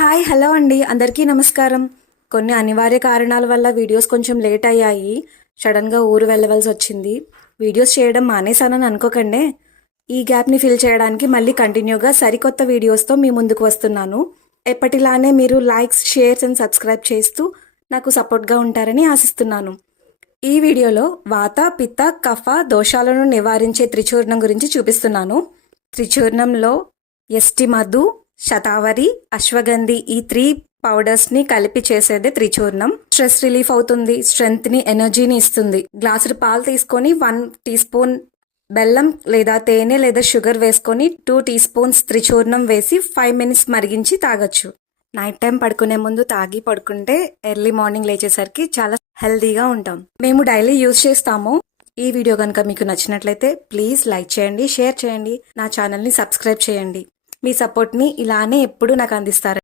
Hi hello అండి అందరికీ నమస్కారం. కొన్ని అనివార్య కారణాల వల్ల వీడియోస్ కొంచెం లేట్ అయ్యాయి. సడన్గా ఊరు వెళ్ళవలసి వచ్చింది. వీడియోస్ చేయడం మానేశానని అనుకోకండి. ఈ గ్యాప్ని ఫిల్ చేయడానికి మళ్ళీ కంటిన్యూగా సరికొత్త వీడియోస్తో మీ ముందుకు వస్తున్నాను. ఎప్పటిలానే మీరు లైక్స్, షేర్స్ అండ్ సబ్స్క్రైబ్ చేస్తూ నాకు సపోర్ట్గా ఉంటారని ఆశిస్తున్నాను. ఈ వీడియోలో వాత, పిత్త, కఫ దోషాలను నివారించే త్రిచూర్ణం గురించి చూపిస్తున్నాను. త్రిచూర్ణంలో ఎస్టి మధు, శతావరి, అశ్వగంధి ఈ 3 పౌడర్స్ని కలిపి చేసేదే త్రిచూర్ణం. స్ట్రెస్ రిలీఫ్ అవుతుంది, స్ట్రెంగ్త్ని, ఎనర్జీని ఇస్తుంది. గ్లాసుడు పాలు తీసుకొని 1 టీ స్పూన్ బెల్లం లేదా తేనె లేదా షుగర్ వేసుకొని 2 టీ స్పూన్స్ త్రిచూర్ణం వేసి 5 మినిట్స్ మరిగించి తాగొచ్చు. నైట్ టైం పడుకునే ముందు తాగి పడుకుంటే ఎర్లీ మార్నింగ్ లేచేసరికి చాలా హెల్తీగా ఉంటాం. మేము డైలీ యూజ్ చేస్తాము. ఈ వీడియో కనుక మీకు నచ్చినట్లయితే ప్లీజ్ లైక్ చేయండి, షేర్ చేయండి, నా ఛానల్ని సబ్స్క్రైబ్ చేయండి. మీ సపోర్ట్ని ఇలానే ఎప్పుడూ నాకు అందిస్తారు.